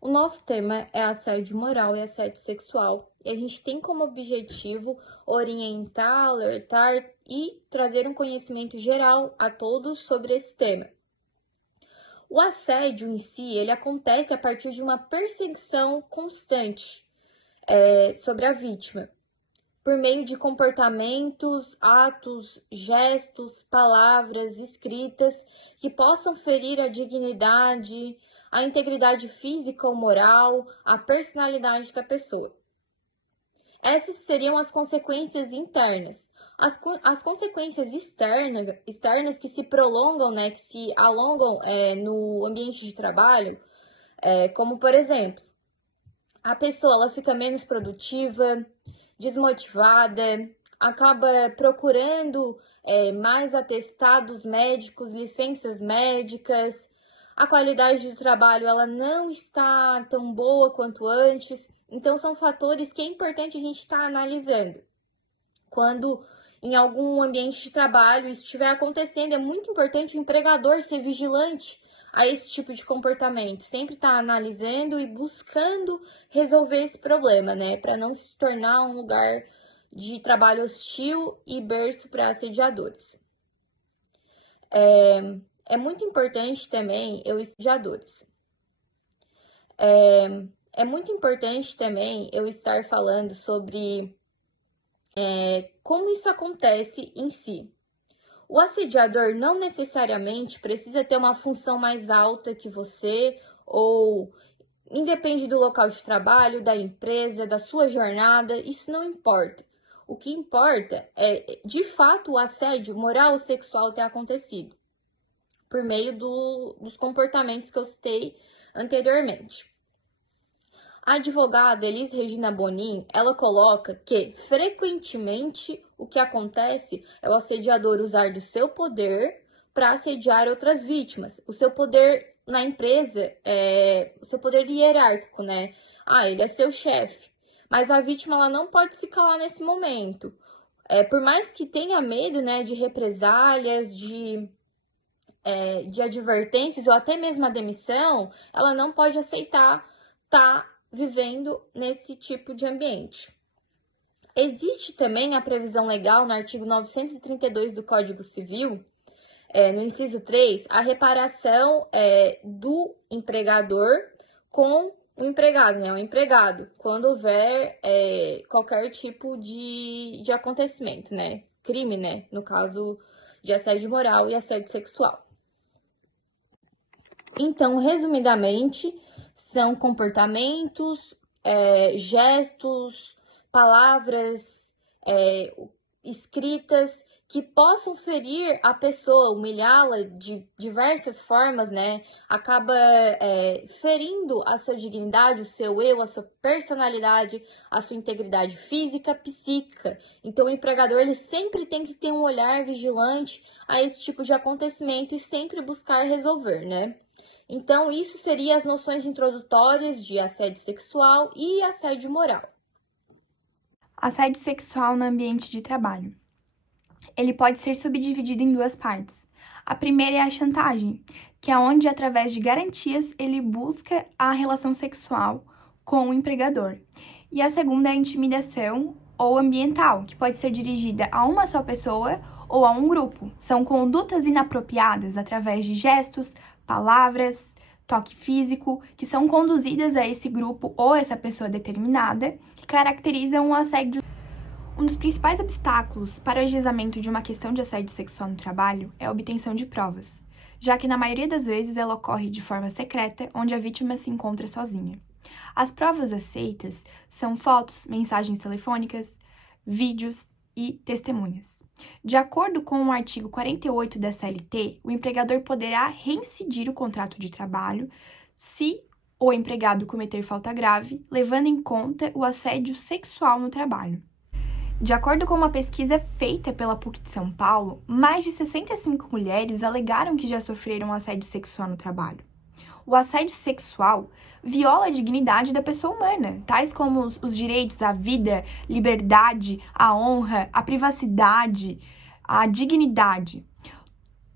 O nosso tema é assédio moral e assédio sexual, e a gente tem como objetivo orientar, alertar e trazer um conhecimento geral a todos sobre esse tema. O assédio em si, ele acontece a partir de uma perseguição constante sobre a vítima, por meio de comportamentos, atos, gestos, palavras, escritas que possam ferir a dignidade, a integridade física ou moral, a personalidade da pessoa. Essas seriam as consequências internas. As consequências externas que se prolongam, né, que se alongam no ambiente de trabalho, como por exemplo, a pessoa ela fica menos produtiva, desmotivada, acaba procurando mais atestados médicos, licenças médicas, a qualidade do trabalho ela não está tão boa quanto antes. Então, são fatores que é importante a gente estar analisando. Quando em algum ambiente de trabalho isso estiver acontecendo, é muito importante o empregador ser vigilante a esse tipo de comportamento, sempre estar analisando e buscando resolver esse problema, né, para não se tornar um lugar de trabalho hostil e berço para assediadores. É muito importante também É muito importante também eu estar falando sobre como isso acontece em si. O assediador não necessariamente precisa ter uma função mais alta que você, ou independe do local de trabalho, da empresa, da sua jornada, isso não importa. O que importa é, de fato, o assédio moral ou sexual ter acontecido, por meio dos comportamentos que eu citei anteriormente. A advogada Elis Regina Bonin, ela coloca que, frequentemente, o que acontece é o assediador usar do seu poder para assediar outras vítimas. O seu poder na empresa, o seu poder hierárquico, né? Ele é seu chefe. Mas a vítima ela não pode se calar nesse momento. Por mais que tenha medo, né, de represálias, de advertências ou até mesmo a demissão, ela não pode aceitar vivendo nesse tipo de ambiente. Existe também a previsão legal no artigo 932 do Código Civil, no inciso 3, a reparação do empregador com o empregado, né? O empregado, quando houver qualquer tipo de acontecimento, né? Crime, né? No caso de assédio moral e assédio sexual. Então, resumidamente, são comportamentos, gestos, palavras escritas que possam ferir a pessoa, humilhá-la de diversas formas, né? Acaba ferindo a sua dignidade, o seu eu, a sua personalidade, a sua integridade física, psíquica. Então, o empregador ele sempre tem que ter um olhar vigilante a esse tipo de acontecimento e sempre buscar resolver, né? Então, isso seria as noções introdutórias de assédio sexual e assédio moral. Assédio sexual no ambiente de trabalho. Ele pode ser subdividido em duas partes. A primeira é a chantagem, que é onde, através de garantias, ele busca a relação sexual com o empregador. E a segunda é a intimidação ou ambiental, que pode ser dirigida a uma só pessoa ou a um grupo. São condutas inapropriadas através de gestos, palavras, toque físico, que são conduzidas a esse grupo ou essa pessoa determinada, que caracterizam o assédio. Um dos principais obstáculos para o ajuizamento de uma questão de assédio sexual no trabalho é a obtenção de provas, já que na maioria das vezes ela ocorre de forma secreta, onde a vítima se encontra sozinha. As provas aceitas são fotos, mensagens telefônicas, vídeos e testemunhas. De acordo com o artigo 48 da CLT, o empregador poderá reincidir o contrato de trabalho se o empregado cometer falta grave, levando em conta o assédio sexual no trabalho. De acordo com uma pesquisa feita pela PUC de São Paulo, mais de 65 mulheres alegaram que já sofreram assédio sexual no trabalho. O assédio sexual viola a dignidade da pessoa humana, tais como os direitos à vida, liberdade, à honra, à privacidade, à dignidade.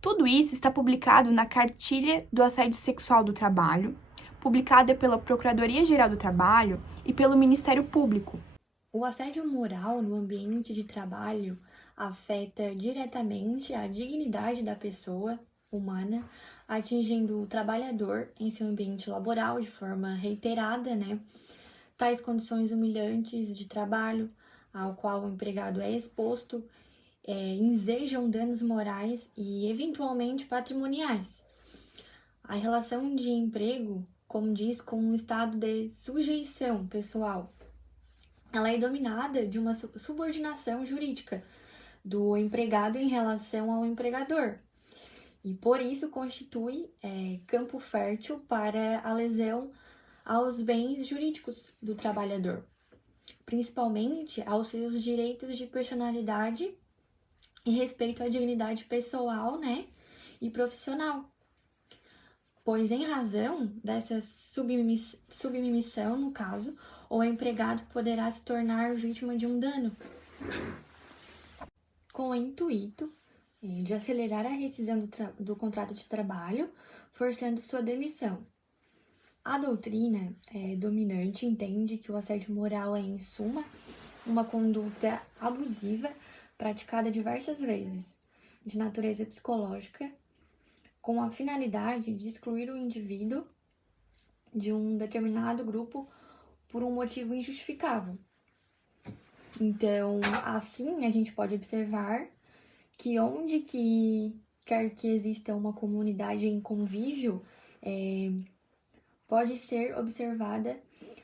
Tudo isso está publicado na Cartilha do Assédio Sexual do Trabalho, publicada pela Procuradoria-Geral do Trabalho e pelo Ministério Público. O assédio moral no ambiente de trabalho afeta diretamente a dignidade da pessoa humana, atingindo o trabalhador em seu ambiente laboral de forma reiterada, Tais condições humilhantes de trabalho ao qual o empregado é exposto ensejam danos morais e, eventualmente, patrimoniais. A relação de emprego condiz com um estado de sujeição pessoal. Ela é dominada de uma subordinação jurídica do empregado em relação ao empregador, e por isso constitui campo fértil para a lesão aos bens jurídicos do trabalhador, principalmente aos seus direitos de personalidade e respeito à dignidade pessoal, e profissional. Pois, em razão dessa submissão, no caso, o empregado poderá se tornar vítima de um dano, com o intuito de acelerar a rescisão do contrato de trabalho, forçando sua demissão. A doutrina dominante entende que o assédio moral é, em suma, uma conduta abusiva praticada diversas vezes, de natureza psicológica, com a finalidade de excluir o indivíduo de um determinado grupo por um motivo injustificável. Então, assim, a gente pode observar que onde quer que exista uma comunidade em convívio, pode ser observada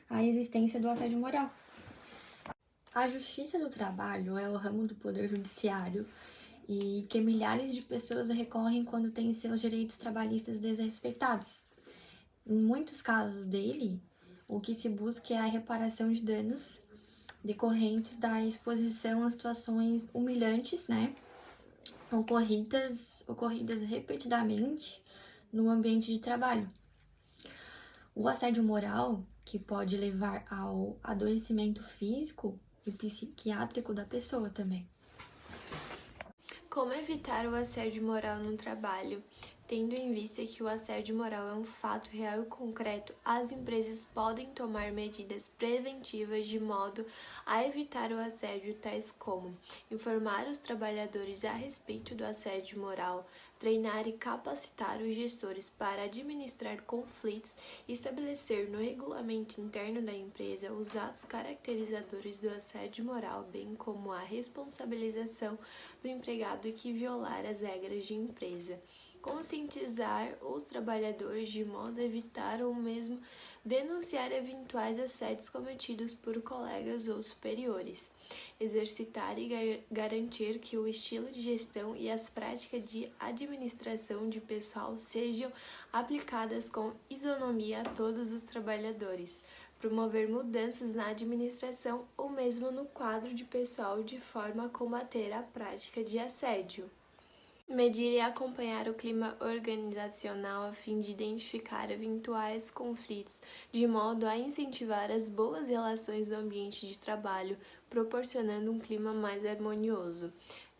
a existência do assédio moral. A Justiça do Trabalho é o ramo do Poder Judiciário e que milhares de pessoas recorrem quando têm seus direitos trabalhistas desrespeitados. Em muitos casos dele, o que se busca é a reparação de danos decorrentes da exposição a situações humilhantes, ocorridas repetidamente no ambiente de trabalho. O assédio moral, que pode levar ao adoecimento físico e psiquiátrico da pessoa também. Como evitar o assédio moral no trabalho? Tendo em vista que o assédio moral é um fato real e concreto, as empresas podem tomar medidas preventivas de modo a evitar o assédio, tais como informar os trabalhadores a respeito do assédio moral, treinar e capacitar os gestores para administrar conflitos, estabelecer no regulamento interno da empresa os atos caracterizadores do assédio moral, bem como a responsabilização do empregado que violar as regras de empresa. Conscientizar os trabalhadores de modo a evitar ou mesmo denunciar eventuais assédios cometidos por colegas ou superiores. Exercitar e garantir que o estilo de gestão e as práticas de administração de pessoal sejam aplicadas com isonomia a todos os trabalhadores. Promover mudanças na administração ou mesmo no quadro de pessoal de forma a combater a prática de assédio. Medir e acompanhar o clima organizacional a fim de identificar eventuais conflitos, de modo a incentivar as boas relações no ambiente de trabalho, proporcionando um clima mais harmonioso.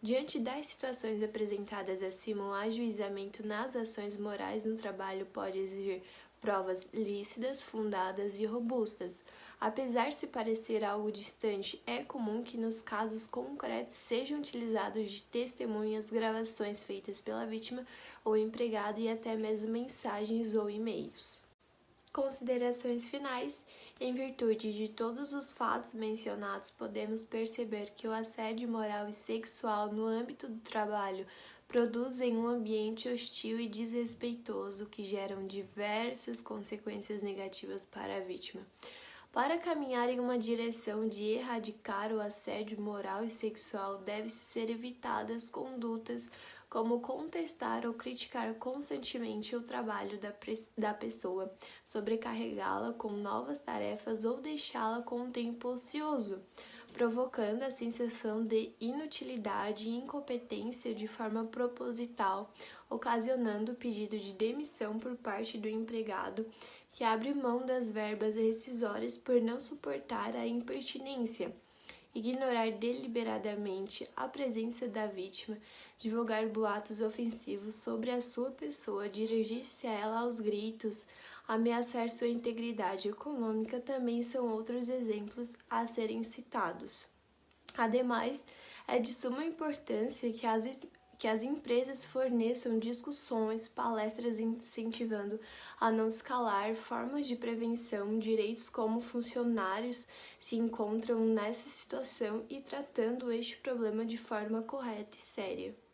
Diante das situações apresentadas acima, o ajuizamento nas ações morais no trabalho pode exigir provas lícitas, fundadas e robustas. Apesar de se parecer algo distante, é comum que nos casos concretos sejam utilizados de testemunhas, gravações feitas pela vítima ou empregado e até mesmo mensagens ou e-mails. Considerações finais. Em virtude de todos os fatos mencionados, podemos perceber que o assédio moral e sexual no âmbito do trabalho produzem um ambiente hostil e desrespeitoso que geram diversas consequências negativas para a vítima. Para caminhar em uma direção de erradicar o assédio moral e sexual, deve-se ser evitadas condutas como contestar ou criticar constantemente o trabalho da pessoa, sobrecarregá-la com novas tarefas ou deixá-la com um tempo ocioso, provocando a sensação de inutilidade e incompetência de forma proposital, ocasionando o pedido de demissão por parte do empregado, que abre mão das verbas rescisórias por não suportar a impertinência, ignorar deliberadamente a presença da vítima, divulgar boatos ofensivos sobre a sua pessoa, dirigir-se a ela aos gritos, ameaçar sua integridade econômica também são outros exemplos a serem citados. Ademais, é de suma importância que as empresas forneçam discussões, palestras incentivando a não escalar, formas de prevenção, direitos como funcionários se encontram nessa situação e tratando este problema de forma correta e séria.